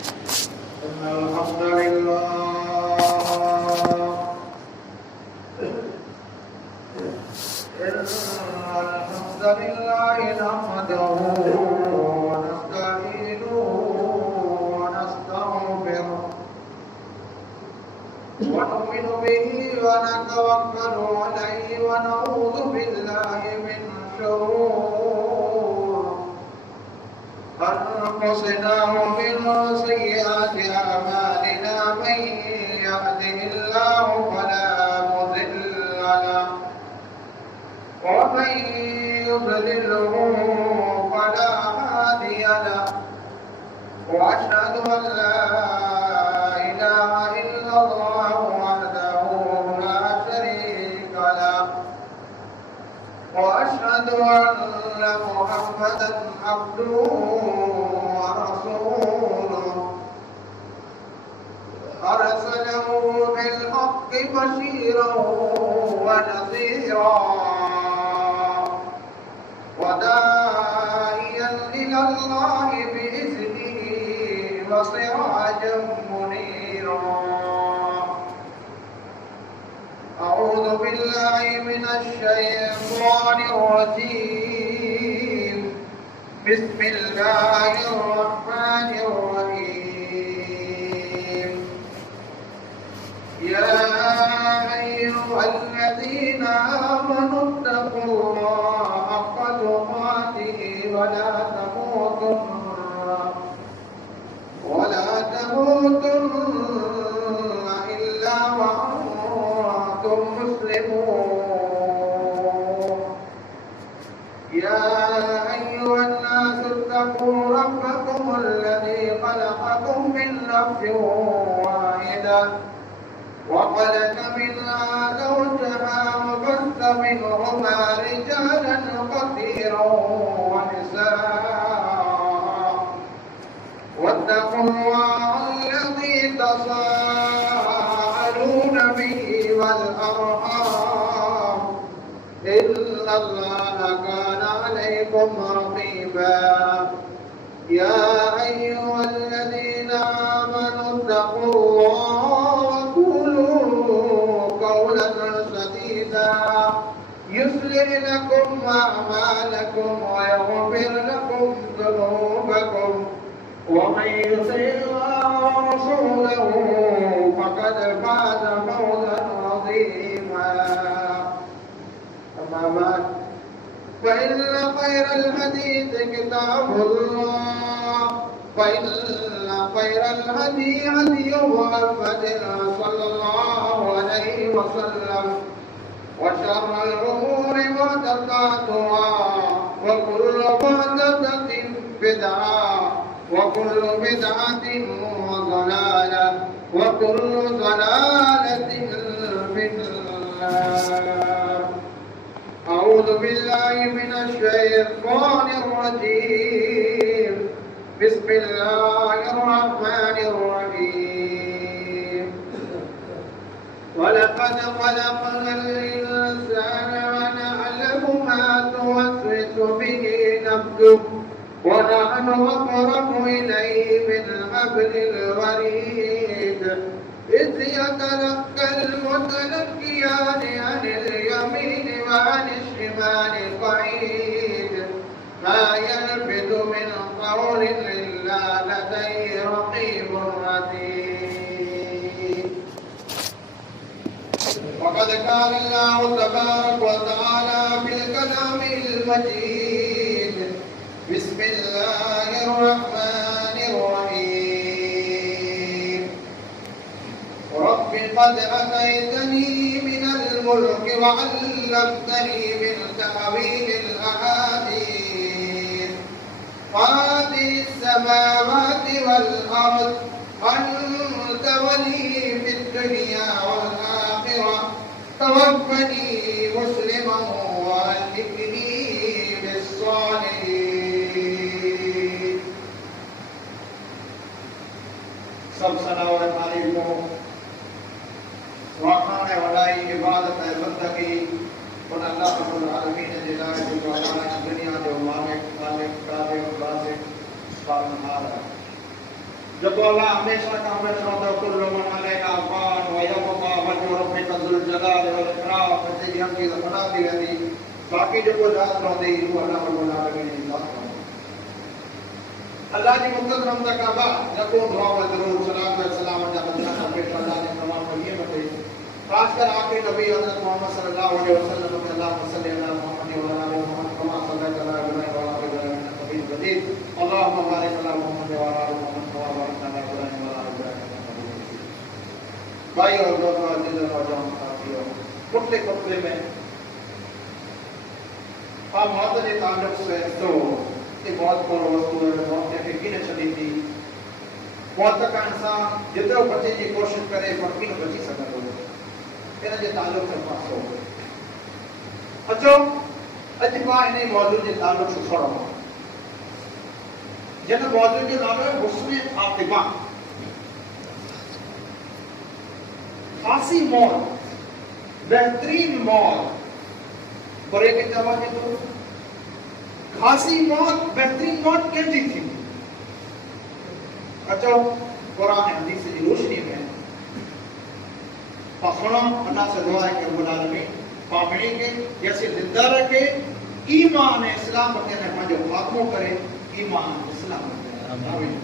إن الحمد لله نحمده ونستعينه ونستغفره ونؤمن به ونتوكل عليه ونعوذ بالله من شرور أنفسنا ومن سيئات أعمالنا من يهده الله فلا مضل له ومن يضلله فلا هادي له وأشهد أن لا إله إلا الله وحده لا شريك له وأشهد أن محمدا عبده ورسوله أرسله بالحق بشيرا ونذيرا وداعيا إلى الله بإذنه وسراجا منيرا أعوذ بالله من الشيطان الرجيم بسم الله الرحمن الرحيم يا أيها الذين آمنوا اتقوا الله حق تقاته ولا تموتن إلا وأنتم مسلمون يا أيها الناس اتقوا ربكم الذي خلقكم من نفس واحدة وخلق منها زوجها وبث منهما رجالا كثيرا ونساء واتقوا الله الذي تساءلون به والأرحام إن الله كان عليكم رقيبا يا أيها الذين آمنوا اتقوا الله قولا سديدا يصلح لكم أعمالكم ويغفر لكم ذنوبكم ومن يطع الله ورسوله فقد فاز فوزا عظيما أما بعد فإن خير الحديث كتاب الله فإن خير الهدي هدي محمد صلى الله عليه وسلم وشر الأمور محدثاتها وكل محدثة بدعة وكل بدعة ضلالة وكل ضلالة في النار أعوذ بالله من الشيطان الرجيم بسم الله الرحمن الرحيم ولقد خلقنا الإنسان ونعلم ما توسوس به نفسه ونحن أقرب إليه من حبل الوريد إذ يتلقى المتلقيان عن اليمين وعن الشمال قعيد ما يلفظ من قول إلا لديه رقيب عتيد وقد قال الله تبارك وتعالى في الكلام المجيد بسم الله الرحمن الرحيم رب قد أتيتني من الملك وعلمتني من تأويل الأحاديث فاطر السماوات والأرض أنت ولي في الدنيا والآخرة توفني مسلما وألحقني بالصالحين सब सना और तारीफ को वाखाने वालाई इबादत है बंदगी और अल्लाह रब्बुल आलमीन जिलाए जो दुनिया जो मालिक खालिक कादिर राज़िक पालनहार है जो अल्लाह हमेशा का हमेशा तो कुल्लु मन अलैहा फान व यबका वजहु रब्बिका ज़ुल जलाली वल इकराम ते हम की बना दी वेंदी बाकी जो जात रहंदी वो अल्लाह रब्बुल आलमीन जी जात रहंदी अल्लाह जी मुक़द्दस रहमत का बा जको दुआ व जरूर सलात व सलाम जा बंदा पे अल्लाह ने तमाम ये मते खासकर आखिरी नबी हज़रत मोहम्मद सल्लल्लाहु अलैहि वसल्लम के अल्लाह सल्ली अला मुहम्मद व अला आलि मुहम्मद कमा सल्लल्लाहु अलैहि व सल्लम नबी जदीद अल्लाहुम्मा बारिक अला मुहम्मद व अला आलि मुहम्मद कमा बारकता अला इब्राहीम व अला इब्राहीम भाई और दोस्तों जिन नौजवान साथियों कुत्ते में हम मौत के ताल्लुक से तो ये बहुत बड़ी वस्तु है मौत के किन चली थी मौत का इंसान जितना बचे की कोशिश करे पर किन बची सकता है इन जे ताल्लुक से पासो अचो अज मां इन मौजूद के ताल्लुक से छोड़ो जन मौजूद के नाम है हुस्न खातिमा खासी मौत बेहतरीन मौत बुरे के जमाने तो खासी मौत बेहतरीन मौत कैसी थी अच्छा कुरान हदीस की रोशनी में पखड़ा अल्लाह से दुआ है कि रब्बुल आलमीन पापड़ी के जैसे जिंदा रखे ईमान इस्लाम के ने जो खात्मो करे ईमान इस्लाम आमीन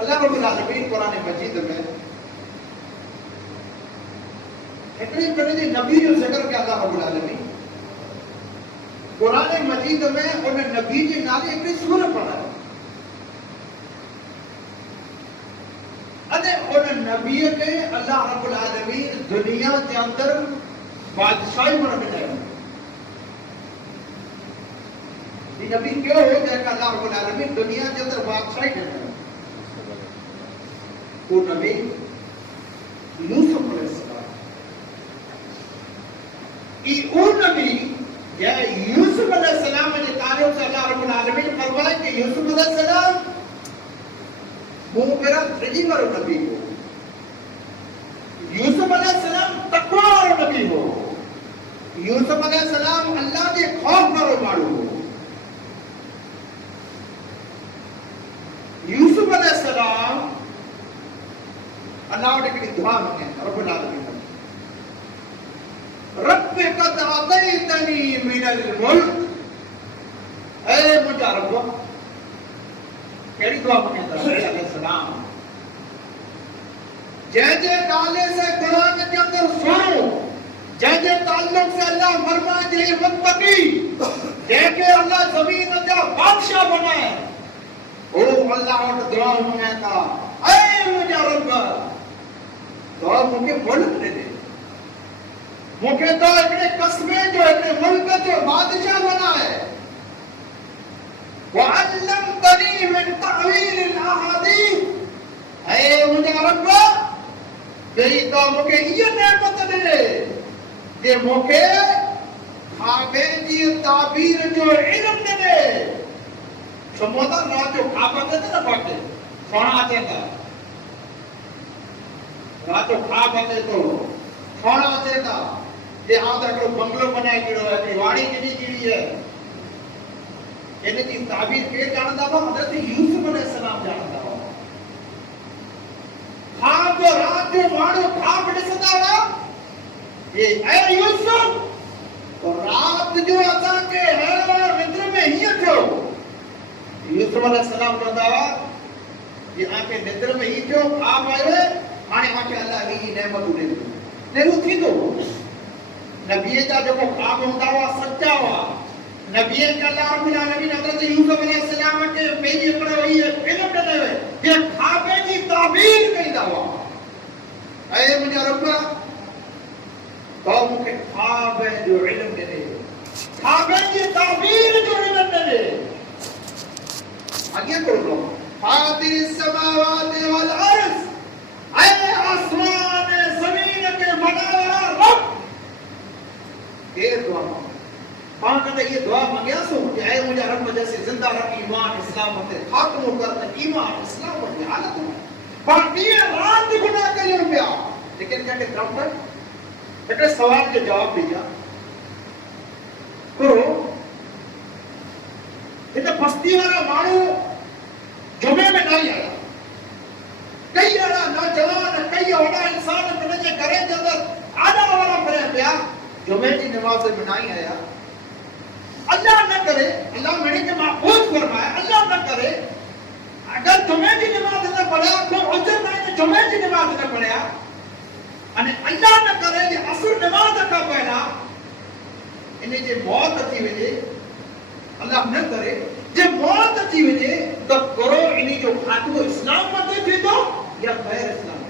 अल्लाह रब्बुल आलमीन कुरान मजीद में इतनी बड़ी नबी जो जिक्र के अल्लाह रब्बुल आलमीन कुरान मजीद में उन नबी के नाले इतनी सूरत पढ़ा है अने उन नबी के अल्लाह रब्बुल आलमीन दुनिया के अंदर बादशाही पर बिठाया ये नबी क्यों हो गया कि अल्लाह रब्बुल आलमीन दुनिया के अंदर बादशाही बिठाया वो नबी यूसुफ अलैहिस्सलाम ई वो नबी या यूसुफ अलैहिस्सलाम के ताल्लुक से अल्लाह रब्बुल आलमीन फरमाए कि यूसुफ अलैहिस्सलाम वो मेरा त्रिजी वाला नबी हो यूसुफ अलैहिस्सलाम तकवा वाला नबी हो यूसुफ अलैहिस्सलाम अल्लाह के खौफ वाला मानो हो यूसुफ अलैहिस्सलाम अल्लाह ने की दुआ मांगे रब्बुल आलमीन रब कद अतैतनी मिनल मुल्क ए मुझे रब केड़ी दुआ मांगे अलैहिस्सलाम जय नाले से कुरान के अंदर सुनो जय ताल्लुक से अल्लाह फरमाए जे मुत्तकी जय के अल्लाह जमीन का बादशाह बनाए ओ अल्लाह ने दुआ मांगे था ए मुझे रब तो मुझे मुल्क दे दे मुझे तो इतने कस्बे जो इतने मुल्क जो बादशाह बना है वअल्लमतनी मिन तअवील अल-अहादीस ऐ मुझे रब तेरी तो मुझे ये नेमत दे कि मुझे खाबे की ताबीर जो इल्म दे समोदा ना जो खाबा दे ना पाटे सोना देता ना तो खाबे तो सोना देता ये आधा को बंगलो बनाए किड़ो है कि वाड़ी किनी कीड़ी है यानी कि ताबीर के जानता हो हजरत यूसुफ अलैहिस्सलाम जानता हो खाब रात जो मानो खाब दिसदा ना ये ऐ यूसुफ तो रात जो असा के है निद्र में ही थियो यूसुफ अलैहिस्सलाम कहता ये आके निद्र में ही थियो खाब आए हाने आके अल्लाह ही नेमत दे दो ने वो थी तो नबी का जो ख्वाब होता हुआ सच्चा हुआ नबी का अल्लाह रब्बुल आलमीन हजरत यूसुफ अलैहिस्सलाम के पेजी पर हुई है फिल्म बने हुए ये ख्वाबे की ताबीर कई दवा ऐ मुझे रब तो मुझे ख्वाब जो इल्म दे दे ख्वाबे की ताबीर जो इल्म दे दे आगे करो फातिर समावाति वल अर्ज़ ऐ आसमान जमीन के बनाने रब ये दुआ मां कहते ये दुआ मांगे सो कि ऐ मुझे रब जैसे जिंदा रख ईमान इस्लाम पे खात्मो कर ईमान इस्लाम की हालत में पर ये रात गुनाह करे रुपया लेकिन कहते रब बेटे सवाल के जवाब दिया करो हिते बस्ती वारा माण्हू जुमे में न आया, कई अहिड़ा नौजवान, कई वॾा इंसान हिनजे घर जे अंदरि आॾा वारा फिरनि पिया, जुमे जी नमाज़ में न आया। अल्लाह न करे, अल्लाह मिणी खे महफूज़ फरमाए, अल्लाह न करे अगर जुमे जी नमाज़ न पढ़िया को उजर न जुमे जी नमाज़ न पढ़िया अने अल्लाह न करे कि असुर नमाज़ खां पहिरियां इन जे मौत अची वञे, अल्लाह न करे जे मौत अची वञे त करो इन जो खात्मो इस्लाम मथे थींदो या गैर इस्लाम।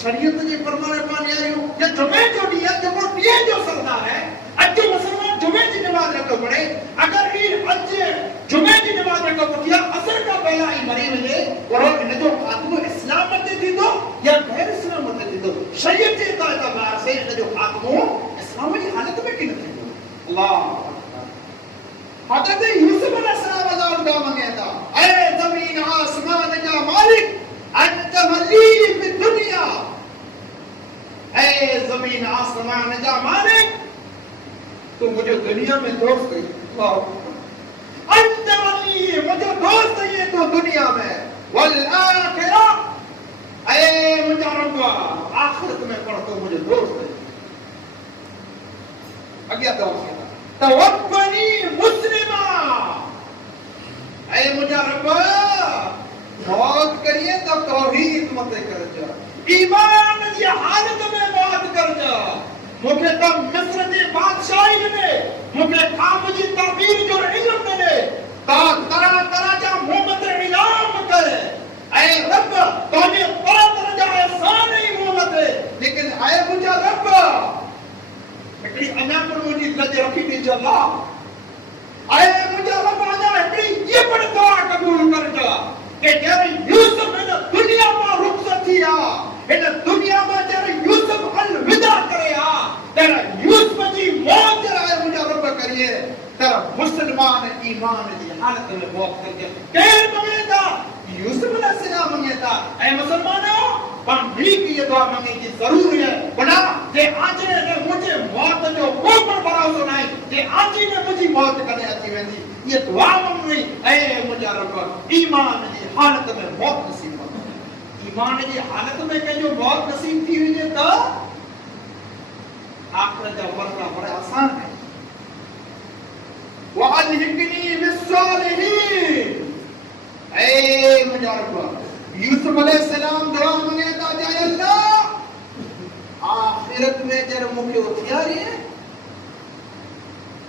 शरीयत जे परमाने पाने आयो या जुमे जो ॾींहुं जेको ॾींहं जो सरदार है, अॼु मुसलमान जुमे जी नमाज़ नथो पढ़े, अगर ही अॼु जुमे जी नमाज़ नथो पढ़िया असर खां पहिरियां ही मरी वञे, करो इन जो खात्मो इस्लाम मथे थींदो या गैर इस्लाम मथे थींदो। शरीयत जे एतबार से इन जो खात्मो इस्लाम जी हालत में की न थींदो। अल्लाह हज़रत यूसुफ अलैहिस्सलाम अल्लाह दुआ मांगे था, ऐ ज़मीन आसमान जा मालिक अंत वली फी दुनिया, ऐ ज़मीन आसमान जा मालिक तू मुझे दुनिया में दोस्त है, अंत वली मुझे दोस्त है तो दुनिया में, वल आखिरा ऐ मुझे रब आखिरत में पर तो मुझे दोस्त है। अगला दुआ तवफ़्फ़नी मुस्लिमा, ऐ मुझे रब मौत करिए तब तौहीद मत कर जा, ईमान जी हालत में मौत कर जा, मुझे तब मिस्र जे बादशाही ने मुझे ख्वाब जी ताबीर जो इल्म ने ता तरह तरह जा मोहम्मद इनाम करे, ऐ रब तोने तरह तरह जा एहसान ही मोहम्मद, लेकिन ऐ मुझे रब हिकिड़ी अञा पर मुंहिंजी लज रखी ॾे जला, ऐं मुंहिंजा रब अञा हिकिड़ी इहा पण दुआ क़बूल करजा कि जॾहिं यूसुफ हिन दुनिया मां रुख़्सत थी आ, हिन दुनिया मां जॾहिं यूसुफ अलविदा करे आ, तॾहिं यूसुफ जी मौत आहे मुंहिंजा रब करिए त मुस्लमान ईमान जी हालत में मौत करिजे। केरु मङे था? यूसुफ अलैहिस्सलाम मङे था। ऐं मुसलमानो पाण भी की ये दुआ मांगे की जरूर है, बना जे आंचने ने मुझे मौत जो कोई पर भरोसा नहीं, जे आंची ने मुझी मौत कने अची वेंदी, ये दुआ मांगनी, ऐ मुझा रब ईमान जी हालत में मौत नसीब कर। ईमान जी हालत में कंहिंजो मौत नसीब थी वञे त आखिरत जा मरना बड़ा आसान है। वअल्हिकनी बिस्सालिहीन, ऐ मुझा रब यूसुफ अलैहिस्सलाम दुआ मांगे था, जय अल्लाह आखिरत में जर मुखे उथियारी है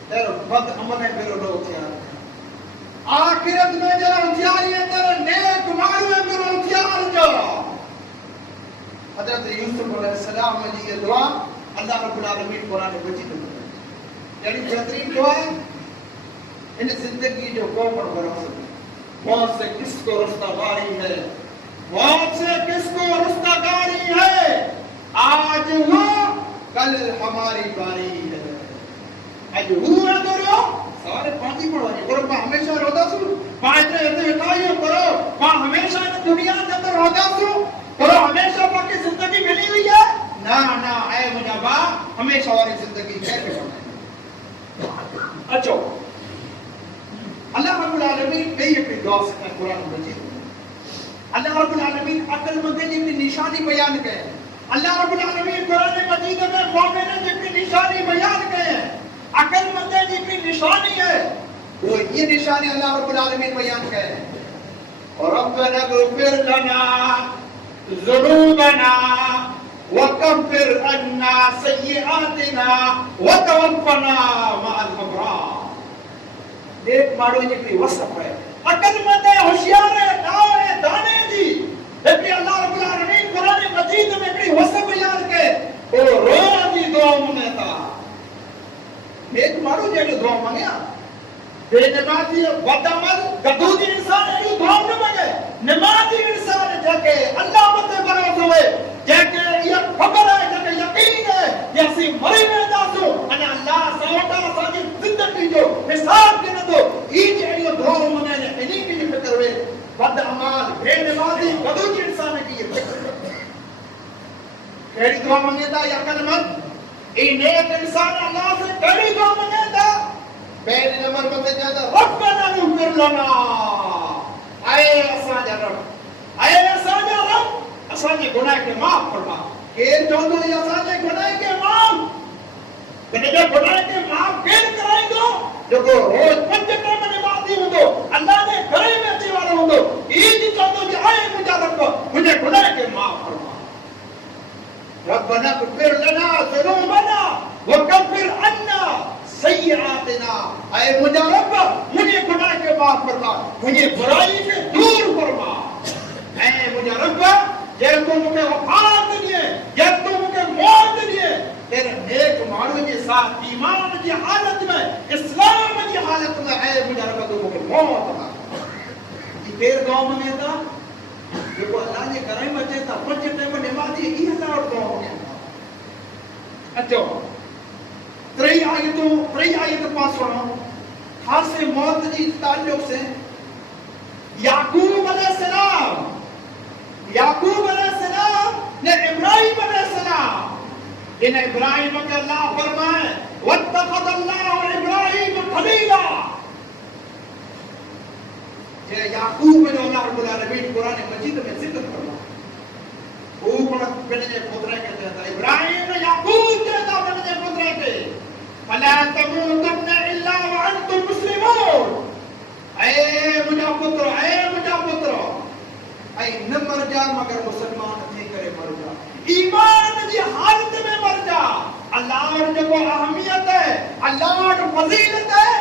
तर बद अमल है मेरो नो उथियार, आखिरत में जर उथियारी है तर नेक माण्हू है मेरो उथियार जो। हजरत यूसुफ अलैहिस्सलाम जी ये दुआ अल्लाह रब्बुल आलमीन कुरान मजीद में यानी बेहतरीन दुआ है। इन जिंदगी जो को पर भरोसा मौत से किसको रुस्तगारी है, मौत से किसको रुस्तगारी है, आज वो कल हमारी बारी है, आज वो है करो सारे पांची पढ़ो ये करो, मैं हमेशा रोदा सु पांचरे ऐसे हटाइयो करो, मैं हमेशा इन दुनिया के अंदर रोदा सु करो, हमेशा बाकी जिंदगी मिली हुई है ना ना, ऐ मुझा बा हमेशा वाली जिंदगी कैसे बनाए। अच्छा अल्लाह रब्बुल आलमीन पे ये दुआ से कुरान मजीद अल्लाह रब्बुल आलमीन अक्लमंद जी की निशानी बयान करे। अल्लाह रब्बुल आलमीन कुरान मजीद में मोमिन की निशानी बयान करे, अक्लमंद जी की निशानी है वो ये निशानी अल्लाह रब्बुल आलमीन बयान करे, और रब्बना ग़फिर लना ज़ुनूबना वकफ़िर अन्ना सय्यिआतिना वतवफ़्फ़ना मअल अबरार। एक माण्हू जी वसफ है, अक्लमंद है, होशियार है, दाव है, दाने जी, लेकिन अल्लाह रब्बुल आलमीन कुरान मजीद में हिकिड़ी वसफ बयान कए, ओ रोज़ जी दुआ मांगे था। एक माण्हू जहिड़ो दुआ मांगिया, बेनमाज़ी बदअमल गदूजी इंसान अहिड़ी दुआ न मांगे, नमाज़ी इंसान जंहिंखे अल्लाह मथे भरोसो है, जंहिंखे इहा ख़बर है, जंहिंखे यकीन है कि असीं मरी वेंदासूं, अने अल्लाह सावटा असांजी ज़िंदगी जो हिसाब ॾींदो, ई जहिड़ियूं दुआऊं मांगे इन्ही की फिक्र वे, बदअमल बेनमाज़ी गदूजी इंसान की ये फिक्र कहिड़ी दुआ मांगे था या अक्लमंद ई नेक इंसान अल्लाह से कहिड़ी दुआ मांगे था, पहले नंबर पर ज्यादा रब्बना इग़फिर लना आए असांजा रब असांजे गुनाह के माफ फरमा केर चवंदो ई असांजे गुनाह के माफ कने जो गुनाह के माफ केर कराईंदो जेको रोज 5 टाइम नमाज़ी हूंदो अल्लाह जे घर में अची वारो हूंदो ई जी चवंदो जे आए मुंहिंजा रब मुंहिंजे गुनाह के माफ फरमा रब्बना इग़फिर लना ज़ुनूबना वकफ़िर अन्ना सय्यआतिना ऐ मुंहिंजा रब मुंहिंजे गुनाह के माफ फरमा मुंहिंजे बुराई खे दूर फरमा ऐ मुंहिंजा रब जे तू मूंखे वफ़ात ॾिए जे तू मूंखे मौत ॾिए तेरे नेक माण्हू जे साथ ईमान जी हालत में इस्लाम जी हालत में ऐ मुंहिंजा रब तू मूंखे मौत ॾिए ई केर गांव में था जेको अल्लाह जे घर में अचे था 5 टाइम नमाज़ी ई हज़ार गांव में अचो त्रई आयत पास पढ़ो खासे मौत जी ताल्लुक से याकूब अलैहिस्सलाम ने इब्राहिम अलैहिस्सलाम इन इब्राहिम के अल्लाह फरमाए वत्तखदल्लाहु इब्राहिम खलीला जे याकूब जो अल्लाह रब्बुल आलमीन कुरान मजीद में जिक्र फरमाए वो पण पंहिंजे पुत्र खे चवंदा इब्राहिम ने याकूब चवंदा पंहिंजे पुत्र खे फला तमूतुन्ना इल्ला व अंतुम मुस्लिमून ऐ मुंहिंजा पुत्र ऐ न मर जा मगर मुसलमान थी करे मर जा ईमान जी हालत में मर जा अल्लाह जो अहमियत है अल्लाह जो फजीलत है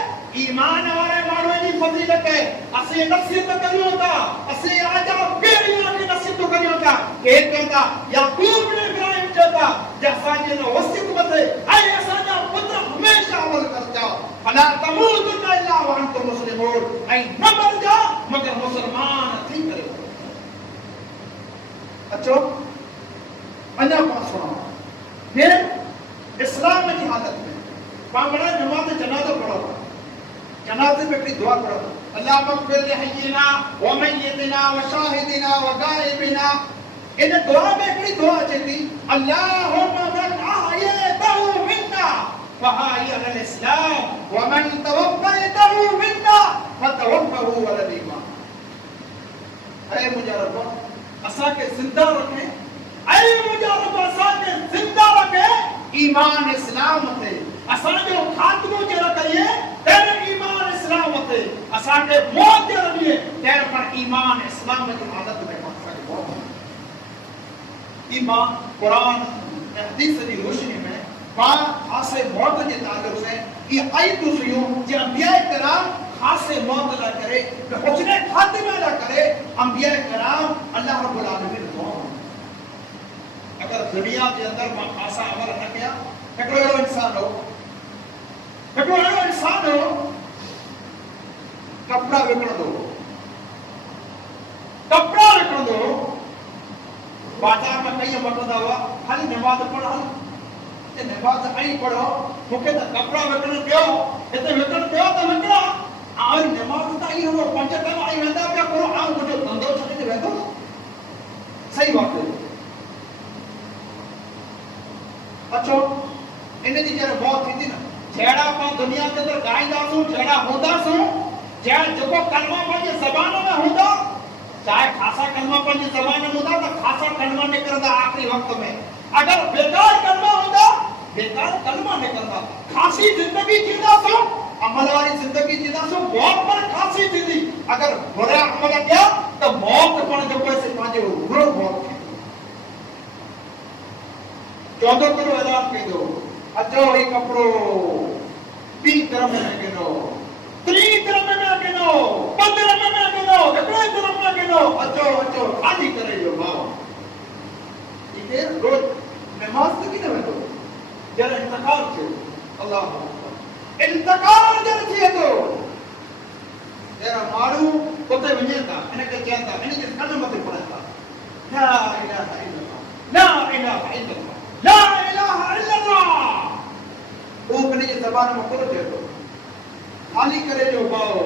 ईमान वाले माण्हू जी फजीलत है असे नसीहत करियो था असे आजा बेरिया की नसीहत करियो था के कहता याकूब ने इब्राहिम चवंदा जैसा जे नो वसीयत बते ऐ असांजा पुत्र हमेशा अमल करजा फला तमूतुन्ना इल्ला व अंतुम मुस्लिमून ऐ न मर जा मगर मुसलमान थी करे अचो अन्ना पास सुनो फिर इस्लाम की हालत में पामड़ा नमाज जनाजा पढ़ो जनाजे में भी दुआ पढ़ो अल्लाह मग़फ़िर लिहय्यिना व मय्यितना व शाहिदिना व गाइबिना इन दुआ में एकड़ी दुआ चेती अल्लाहुम्मा मन अहयतहु मिन्ना फहाय अलल इस्लाम व मन तवफ़्फ़यतहु मिन्ना फतवफ़्फ़हु अलल ईमान ऐ मुंहिंजा रब असा के जिंदा रखे ऐ मुंहिंजा रब असा के जिंदा रखे ईमान इस्लाम ते असा जो खात्मो जे रखिए तेरे ईमान इस्लाम ते असा के मौत जे रखिए तेरे पर ईमान इस्लाम की हालत में असा के मौत ईमान कुरान हदीस की रोशनी में पाक खासे मौत के ताल्लुक से ये आयत सुयो जे अंबिया कराम खासे मौत ला करे हुस्न खातिमा ला करे अंबिया कराम अल्लाह रब्बुल आलमीन को अगर दुनिया के अंदर मां खासा अमल न किया एकड़ो इंसान हो कपड़ा विकण दो बाजार में कई वठंदा हुआ खाली नमाज पढ़ ते नमाज आई पढ़ो मुखे त कपड़ा विकण पियो इते विकण पियो त विकणा और नमाज त आई हो 5 टाइम आई वेंदा पिया करो आ मुझे धंधो छॾे वेंदो सही बात है अचो इन जी जरा मौत थी ना जेड़ा पा दुनिया के अंदर गाइंदा सो जेड़ा होदा सो जे जो कलमा पंहिंजे ज़बान में होदा चाहे खासा कलमा पंहिंजे ज़बान में होदा तो खासा कलमा निकरदा आखिरी वक्त में अगर बेकार कलमा होदा बेकार कलमा निकरदा खासी जिंदगी जींदा सो अमल वाली जिंदगी जींदा सो मौत पर खासी थींदी अगर बुरा अमल किया तो मौत पर जो पैसे पंहिंजे बुरो मौत चौदो करो ऐलान कई दो अचो ही कपड़ो 20 ग्राम में गिनो 30 ग्राम में गिनो 15 में गिनो 1 ग्राम में गिनो अचो खाली करे जो भाव इधर रोज नमाज तो की न वेंदो जरा इंतकाल थियो अल्लाह इंतकाल जर थिए तो जरा मारू उते वञे था इनके चवंदा इनके कन मथे पड़ंदा ला इलाहा इल्लल्लाह ला इलाहा इल्लल्लाह ला इलाहा इल्लल्लाह वो अपने ज़बान में खुद दे दो खाली करे जो बाओ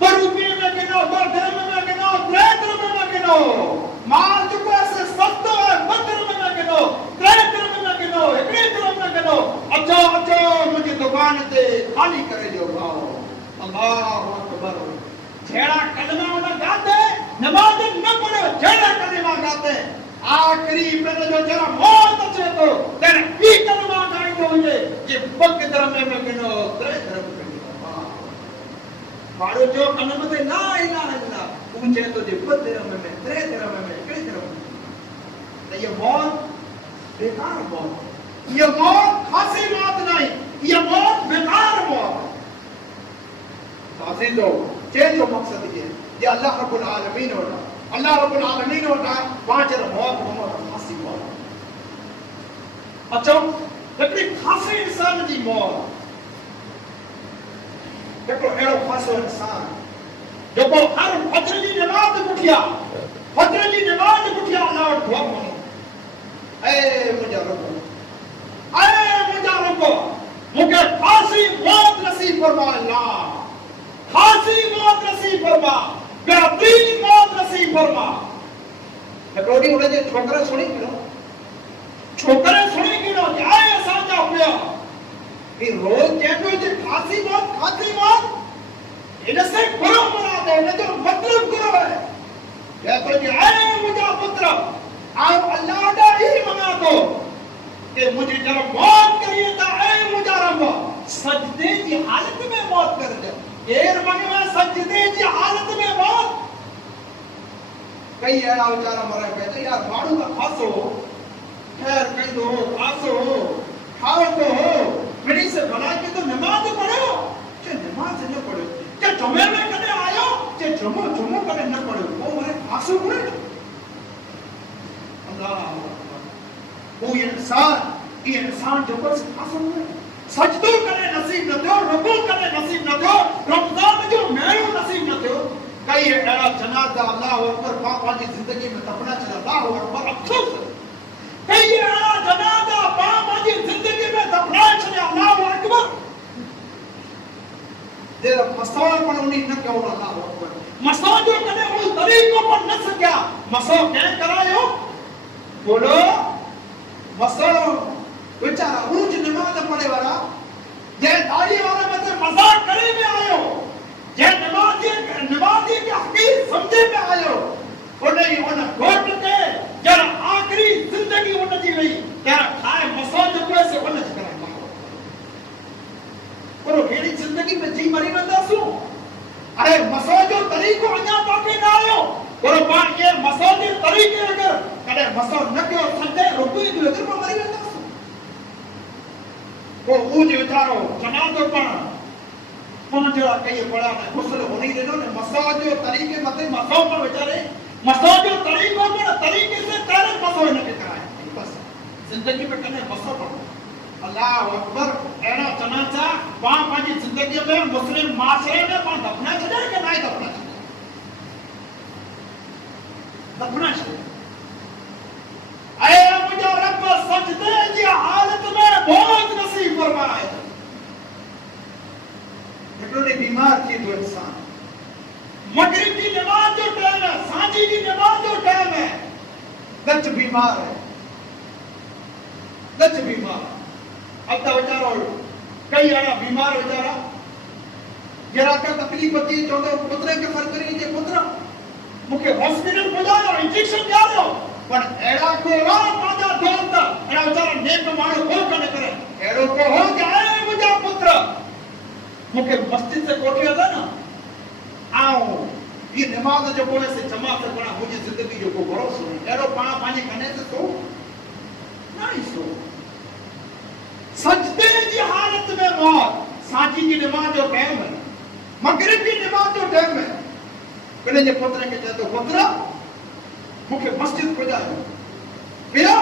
पर रुपये में गिनो 2 dirham में गिनो 3 dirham में गिनो माल जो ऐसे सस्तो है 2 dirham में गिनो 3 dirham में गिनो 1 dirham में करो अचो अचो मुझे दुकान ते खाली करे जो भाओ अल्लाहु अकबर जेड़ा कलमा उन गाते नमाज न पढ़ो जेड़ा कलमा गाते आखिरी में जो जरा मौत अचे तो तेरे ई कलमा गाई दो ये पग धर्म में किनो त्रे धर्म में मारो जो कलम ते ला इलाहा इल्लल्लाह ऊंचे तो जे पग धर्म में त्रे धर्म में कई धर्म तो ये मौत बेकार मौत ये मौत खासी मौत नहीं ये मौत बेकार मौत साथी तो चेंज मकसद ये अल्लाह रब्बुल आलमीन होता अल्लाह रब्बुल आलमीन होता पांच मौत मौत खासी मौत अच्छा लेकिन खासी इंसान जी मौत देखो एड़ो खासो इंसान जो को हर फजर की नमाज पुठिया अल्लाह दुआ मांगो ऐ मुझे रब्बो मुझे खासी मौत नसीब फरमा अल्लाह खासी मौत नसीब फरमा बेहतरीन मौत नसीब फरमा लेकिन उन्हें जे छोकरे सुनी गिनो जाए असांजा हुआ कि रोज कहते जे खासी मौत इनसे करो मुराद है इन्हें जो मतलब करो है कहते कि ऐ मुझा पुत्र आप अल्लाह का ही मंगा दो कि मुझे जरा मौत करिए तो ऐ मुझा रब्बो सजदे की हालत में मौत कर दे एर मंगवा सजदे की हालत में मौत कई ऐसा बेचारा मरे कहते यार मारू का खासो खैर कहीं दो खासो खाओ तो हो मेरी से भला के तो नमाज पढ़ो के नमाज न पढ़ो के जुमे में कने आयो के जुमो कने न पढ़ो वो मारे खासो पढ़े अल्लाह वो इंसान जो बस खासो पढ़े सजदो करे नसीब न थियो रुकू करे नसीब न थियो रमजान जो मेरो नसीब न थियो कई एड़ा जनाजा अल्लाह अकबर पापा की जिंदगी में तपना चला अल्लाह अकबर अफसोस कई एड़ा जनाजा पापा की जिंदगी में तपना चला अल्लाह अकबर तेरा मसला पर उन्हीं न क्यों अल्लाह अकबर मसला जो कने उन तरीकों पर न सकिया मसला क्या करायो बोलो मसला बेचारा रोज नमाज पढ़े वाला ये दाढ़ी वाला में से मजाक करे में आयो ये नमाजी के हकीर समझे में आयो उन्हें घोट के जरा आखिरी जिंदगी उनकी वही जरा खाए मसौज को से उन कराए पर हेड़ी जिंदगी में जी मरी न दसू अरे मसौजो तरीको अन्या पाके ना आयो पर पान ये मसौजे तरीके अगर कदे मसौ न के सजदे रुकू जो अगर मरी न दसू वो ऊंच उतारो जनाजो पण जरा कई बड़ा गुस्ल होने देनो ने मसाजो तरीके मते मसौ पर बेचारे मसाजो तरीको पर तरीके से करे मसौ न के कराए बस जिंदगी में कने मसौ पर अल्लाह अकबर एड़ा जनाजा पांच पांच जिंदगी में मुस्लिम माशरे में पण दफना छड़े के नहीं दफना छड़े ऐ मुझे रब सजदे की हालत में बहुत नसीब फरमाए इतने बीमार थी तो इंसान मगरिब की नमाज जो टाइम है सांझी की नमाज जो टाइम है गच बीमार अब तो बेचारा कई आना बीमार बेचारा जरा का तकलीफ होती तो पुत्र के फर्क करी जे पुत्र मुके हॉस्पिटल पहुंचाओ इंजेक्शन दिया दो पर एड़ा को रा पाजा दोस्त एड़ा बेचारा नेक मानो को करे एड़ो को हो जाए मुझा पुत्र मुके मस्जिद से कोठिया था ना आओ ये नमाज जो कोने से जमा से बना मुझे जिंदगी जो को भरोसा नहीं एड़ो पा पानी कने से तो नहीं सो सजदे की हालत में मौत सांची की नमाज जो टाइम है मगरिब की नमाज जो टाइम है कने जे पुत्र के कहते पुत्र मुके मस्जिद को जाओ भैया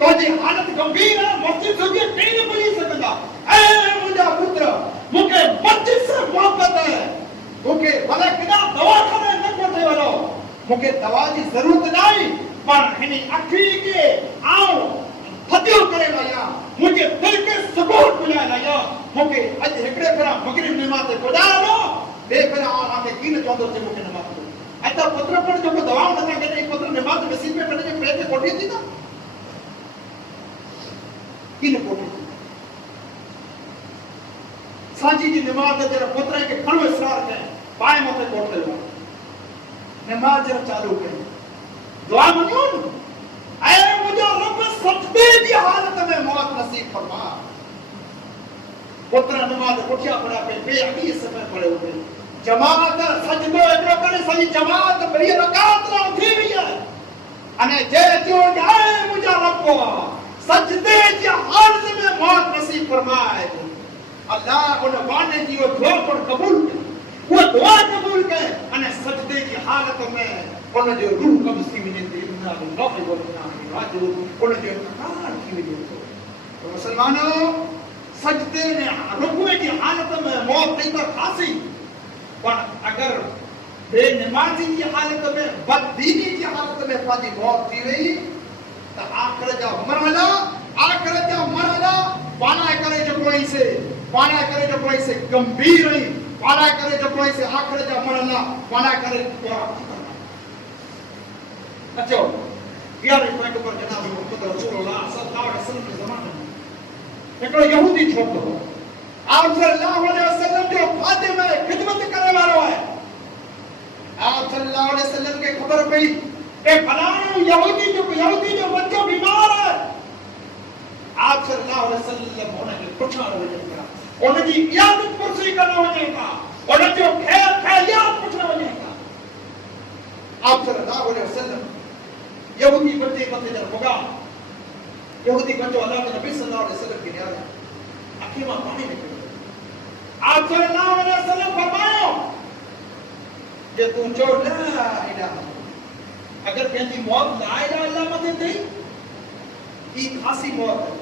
तो जी हालत गंभीर है मस्जिद से कहीं नहीं पुलिस सकता ऐ मुझा पुत्र मुके मस्जिद से मोहब्बत है मुके भले किना दवा खाने न पहुंचे वालो मुके दवा की जरूरत नहीं पर हिनी अखी के आओ हथियो करे लाया मुझे दिल के सुकून मिला लाया मुके अज एकड़े फेरा मगरिब नमाज खुदा लो बे फेरा आके कीन चौंदो से मुके नमाज अता पुत्र पर जो दवा न था के पुत्र नमाज नसीब में करने के प्रेम कोठी थी ना कीन कोठी सांझी जी नमाज जरा पुत्र के खड़ो इसरार करें पाए मथे कोठे लो नमाज जरा चालू करें दुआ मनियो ऐ मुझे रब सजदे की हालत में मौत नसीब फरमा पुत्र नमाज उठिया पड़ा पे बेअगी समय पड़े हुए जमात सजदो एकरो करे सही जमात बड़ी रकात ना उठी भी है अने जे जो जाए मुझे रब सजदे की हालत में मौत नसीब फरमाए अल्लाह उन वाने की वो दुआ पर कबूल वो दुआ कबूल करे अने सजदे की हालत में उन जो रूह कब्ज की वने ते इन्ना लिल्लाहि व इन्ना इलैहि राजिऊन उन जो इंतकाल की वने तो मुसलमानों सजदे ने रुकूए की हालत में मौत नहीं तो खासी पर अगर बेनमाजी की हालत में बददीनी की हालत में पाजी मौत थी वही तो आखिर जा मरला पाना करे जो कोई से गंभीर रही पाना करे जो कोई से आखिर जा मरला पाना करे अच्छा यार पॉइंट पर जनाब मोहम्मद रसूलुल्लाह सल्लल्लाहु अलैहि वसल्लम के ज़माने में एकड़ो यहूदी छोकरो आप सल्लल्लाहु अलैहि वसल्लम जो खादिम है खिदमत करे वालो है आप सल्लल्लाहु अलैहि वसल्लम के खबर पई ए फलाना यहूदी जो बच्चो बीमार है आप सल्लल्लाहु अलैहि वसल्लम उन्हें पुछण वञेगा उनकी इयादत पुरसी करण वञेगा उन जो खैरियत पुछण वञेगा आप सल्लल्लाहु अलैहि वसल्लम यहूदी बच्चे जब होगा यहूदी बच्चो अल्लाह के नबी सल्लल्लाहु अलैहि वसल्लम के न्याय आंखें में पानी निकल आप सल्लल्लाहु अलैहि वसल्लम फरमायो जे तू चो ला इलाहा अगर कंहिंजी मौत ला इलाहा इल्लल्लाह मथे थी ई खासी मौत है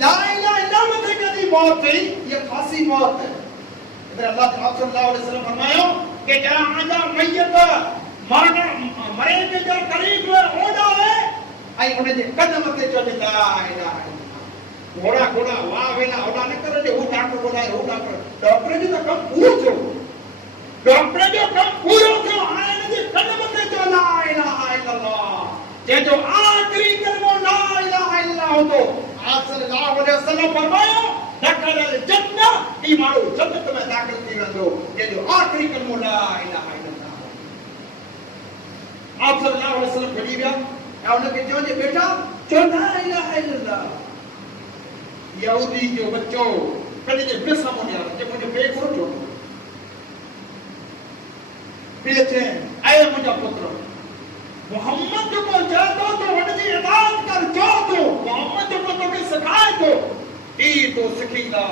ला इलाहा इल्लल्लाह मथे कंहिंजी मौत थी ये खासी मौत है इधर अल्लाह सल्लल्लाहु अलैहि वसल्लम फरमायो कि जरा आजा मैयत मरे के जो करीब हो जाए आई उन्हें जे कदम ते चो ला इलाहा घोड़ा वाह वेला होड़ा न करे जे वो डॉक्टर बोलाए वो डॉक्टर जी तो कम पूरो थो डॉक्टर जो कम पूरो थो आने जे कदम ते चो ला इलाहा इल्लल्लाह जे जो आखिरी कलमो ला इलाहा इल्लल्लाह हो तो आप सल्लल्लाहु अलैहि वसल्लम फरमायो दखल अल जन्नत ई मारो जन्नत में दाखिल थी वेंदो जे जो आखिरी कलमो ला इलाहा इल्लल्लाह आप सल्लल्लाहु अलैहि वसल्लम खड़ी गया या उनके जो जे बेटा चो ला इलाहा इल्लल्लाह यहूदी जो बच्चो कने जे बेसामो ने जे मुझे बेगुरो जो पीछे आए मुझे पुत्र मोहम्मद को चाहतो तो उनकी इबादत कर जो तो मोहम्मद को तो के सिखाए तो ई तो सिखीदा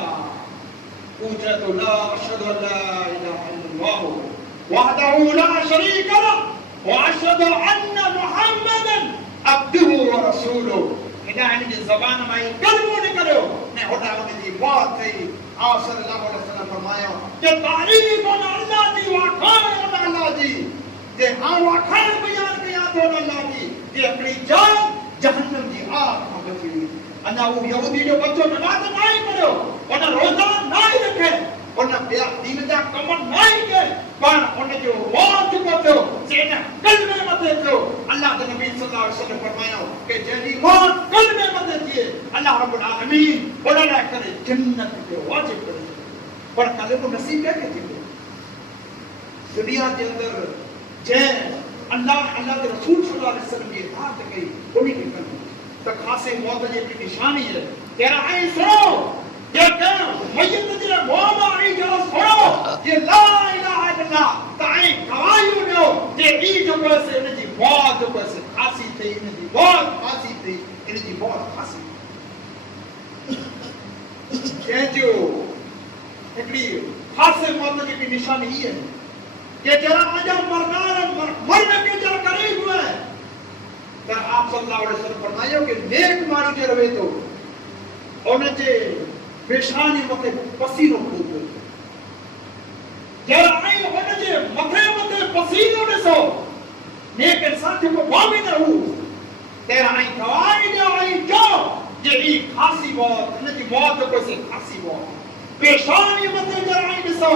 पूछे तो ला अशहदु अल्ला इलाहा इल्लल्लाह वहदहु ला शरीक ला व अशहदु अन्ना मुहम्मदन अब्दुहु व रसूलुहु इना इनकी ज़बान में कलमो निकलो ने होड़ा उनकी मौत थी आप सल्लल्लाहु अलैहि वसल्लम फरमाया कि तारीफ अल्लाह दी वखान अल्लाह दी जे हां वखान बयान किया तो अल्लाह की ये अपनी जान जहन्नम की आग में बची हुई अना वो यहूदी जो बच्चों नमाज नहीं पढ़ो उन रोजा नहीं रखे उन बिया दीन जा कम नहीं के पर उन जो मौत को तो सेना कलमे मते थियो अल्लाह के नबी सल्लल्लाहु अलैहि वसल्लम फरमाया कि जदी मौत कलमे मते थिए अल्लाह रब्बुल आलमीन उनला करे जन्नत के वाजिब करे पर कलमो नसीब है के दुनिया के अंदर जे अल्लाह के रसूल सल्लल्लाहु अलैहि वसल्लम की इताअत की उन्हीं की करनी तो खासे मौत की निशानी है तेरा आई सुनो ये क्या मय्यत जी मोमा आई जो सुनो ये ला इलाहा इल्लल्लाह ताई गवाही दो जे ई जो से इनकी मौत जो से खासी थी इनकी बहुत खासी थी इनकी बहुत खासी ये जो एकड़ी खासे मौत की निशानी है कि जरा आजा मरने के जरा करीब हुए तो आप सल्लल्लाहु अलैहि वसल्लम फरमायो कि नेक मानी जे रवे तो उन जे पेशानी मथे पसीनो खूब जरा आई उन जे मथे पसीनो ॾिसो नेक इंसान जो वामी न हो तेरा आई गवाही दे आई जो जे ई खासी मौत इनकी मौत को से खासी मौत पेशानी मथे जरा आई ॾिसो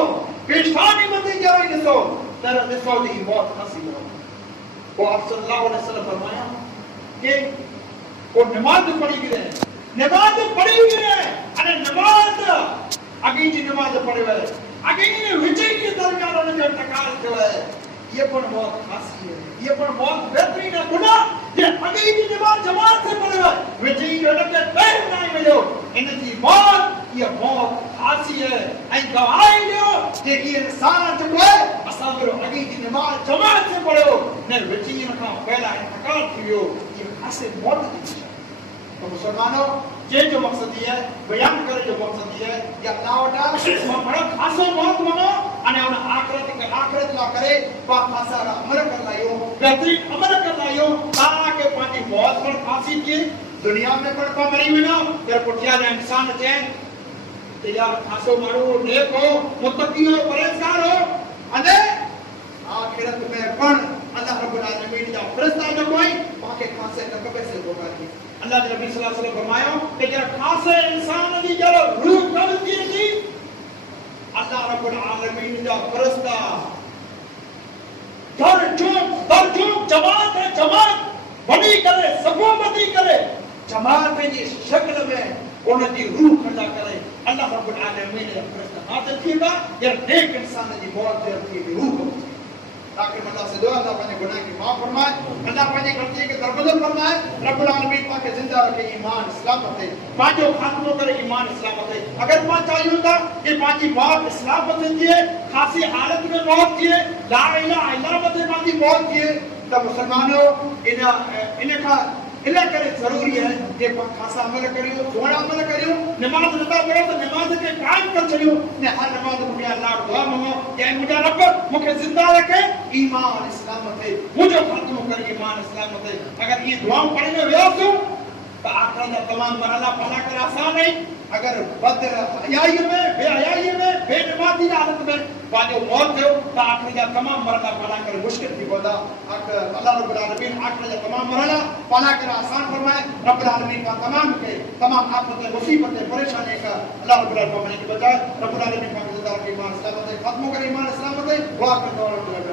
पेशानी मथे जरा आई ॾिसो तेरा ॾिसो जी मौत खासी मौत वो आप सल्लल्लाहु अलैहि वसल्लम फरमाया कि वो नमाज पढ़ी गिरे अरे नमाज अॻी जी नमाज़ पढ़े वे अॻी ने विजय के दरमियान उन जो टकार थियो है ये पण बहुत खासी है ये पण बहुत बेहतरीन है गुनाह जे अॻी जी नमाज़ जमात से पढ़े वे विजय जो लगे पैर नहीं मिलो इन जी मौत ये बहुत खासी है ऐं गवाही ॾियो जे ये इंसान जो है असां जो अॻी जी नमाज़ जमात से पढ़ो ने विजय खां पहला इंतकाल थी वियो ये खासे मौत थी तो मुसलमानों ये जो मकसद है बयान करे जो मकसद है या लावटा बड़ा खासो मौत मनो अने उन आखिरत ला करे पा खासा अमल कर लायो बेहतरीन अमल कर लायो ताकि पानी मौत पर फांसी की दुनिया में पर पा मरी वनो तेरे पुठिया जो इंसान जे ते यार खासो मारो देखो मुत्तकी हो परहेजगार हो अने आखिरत में पण अल्लाह रब्बुल आलमीन जा फरिश्ता जो कोई पाके खासे नकबे से होगा की अल्लाह के नबी सल्लल्लाहु अलैहि वसल्लम फरमायो कि जरा खासे इंसान जी जरा रूह कबज़ थी अल्लाह रब्बुल आलमीन जा फरिश्ता दर चूक जमात है जमात बड़ी करे सफोमती करे जमात जी शक्ल में उन जी रूह खड़ा करे अल्लाह रब्बुल आलमीन जा फरिश्ता नाज़िल थींदा जरा नेक इंसान जी मौत थी रूह ताकि अल्लाह से दुआ अल्लाह अपने गुनाह की माफ फरमाए अल्लाह अपनी गलती के दरगुजर फरमाए रब्बुल आलमीन पाके जिंदा रखे ईमान इस्लामत है पांचो खात्मो करे ईमान इस्लामत है अगर पांच चाहिए था कि पांची मौत इस्लामत दिए खासी हालत में मौत दिए ला इलाहा इल्लल्लाह में पांची मौत दिए तो मुसलमानों इनका इला करे जरूरी है कि खासा अमल करियो थोड़ा अमल करियो नमाज नता पढ़ो तो नमाज के कायम कर चलियो ने हर नमाज मुझे अल्लाह दुआ मांगो या मुझे रब मुझे जिंदा रखे ईमान इस्लामत है मुझे खात्मो कर ईमान इस्लामत है अगर ये दुआ पढ़ने व्यासो तो आखिरत तमाम मरला भला कर आसान है अगर बद हयाई में बेहयाई में बेनमाजी हालत में बाजो मौत हो तो आखिरत तमाम मरला भला कर मुश्किल थी बोला अल्लाह रब्बुल आलमीन आखिरत तमाम मरला भला कर आसान फरमाए रब्बुल आलमीन का तमाम आफतें मुसीबतें परेशानी का अल्लाह रब्बुल आलमीन की बजाय रब्बुल आलमीन का जिंदा रखे ईमान इस्लामत खत्म करे ईमान इस्लामत दुआ कर